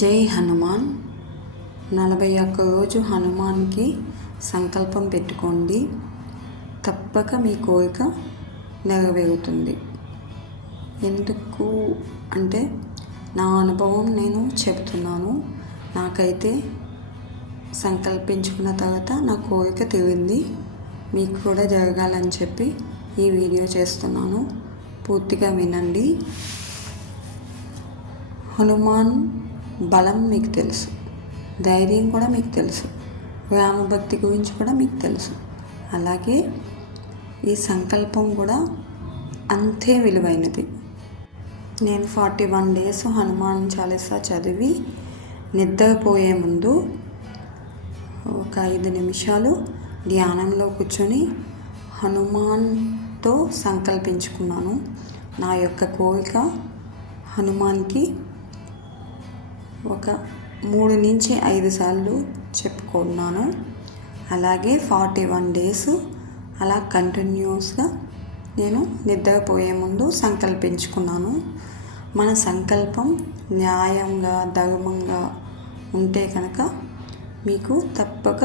జై హనుమాన్. 41 రోజు హనుమాన్కి సంకల్పం పెట్టుకోండి, తప్పక మీ కోరిక నెరవేరుతుంది. ఎందుకు అంటే నా అనుభవం నేను చెబుతున్నాను. నాకైతే సంకల్పించుకున్న తర్వాత నా కోరిక తీరింది. మీకు కూడా జరగాలని చెప్పి ఈ వీడియో చేస్తున్నాను. పూర్తిగా వినండి. హనుమాన్ బలం మీకు తెలుసు, ధైర్యం కూడా మీకు తెలుసు, రామభక్తి గురించి కూడా మీకు తెలుసు. అలాగే ఈ సంకల్పం కూడా అంతే విలువైనది. నేను 41 days హనుమాన్ చాలీసా చదివి నిద్రపోయే ముందు ఒక 5 నిమిషాలు ధ్యానంలో కూర్చొని హనుమాన్తో సంకల్పించుకున్నాను. నా యొక్క కోరిక హనుమాన్కి ఒక 3 నుంచి 5 సార్లు చెప్పుకున్నాను. అలాగే 41 days అలా కంటిన్యూస్గా నేను నిద్రపోయే ముందు సంకల్పించుకున్నాను. మన సంకల్పం న్యాయంగా ధర్మంగా ఉంటే కనుక మీకు తప్పక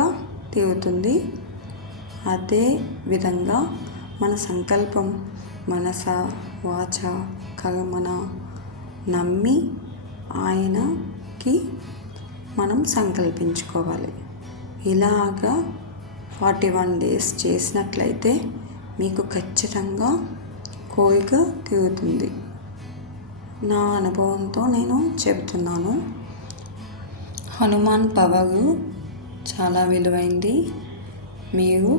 తీరుతుంది. అదే విధంగా మన సంకల్పం మనస వాచ కర్మన నమ్మి ఆయనకి మనం సంకల్పించుకోవాలి. ఇలాగా 41 days చేసినట్లయితే మీకు ఖచ్చితంగా కోరిక తీరుతుంది. నా అనుభవంతో నేను చెబుతున్నాను. హనుమాన్ పవరు చాలా విలువైంది. మీరు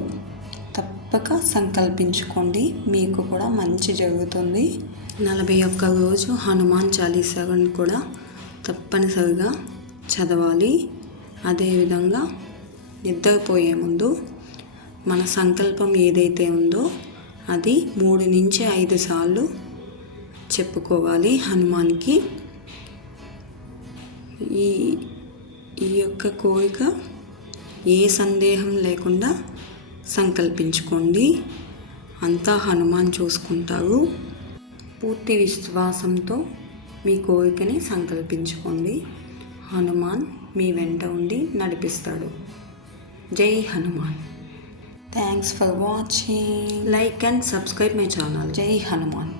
తప్పక సంకల్పించుకోండి, మీకు కూడా మంచి జరుగుతుంది. 41 రోజు హనుమాన్ చాలీసాని కూడా తప్పనిసరిగా చదవాలి. అదేవిధంగా నిద్రపోయే ముందు మన సంకల్పం ఏదైతే ఉందో అది 3 నుంచి 5 సార్లు చెప్పుకోవాలి హనుమాన్కి. ఈ యొక్క కోరిక ఏ సందేహం లేకుండా సంకల్పించుకోండి. అంతా హనుమాన్ చూసుకుంటారు. పూర్తి విశ్వాసంతో మీ కోరికని సంకల్పించుకోండి. హనుమాన్ మీ వెంట ఉండి నడిపిస్తాడు. జై Hanuman. Thanks for watching. Like and subscribe my channel. జై హనుమాన్.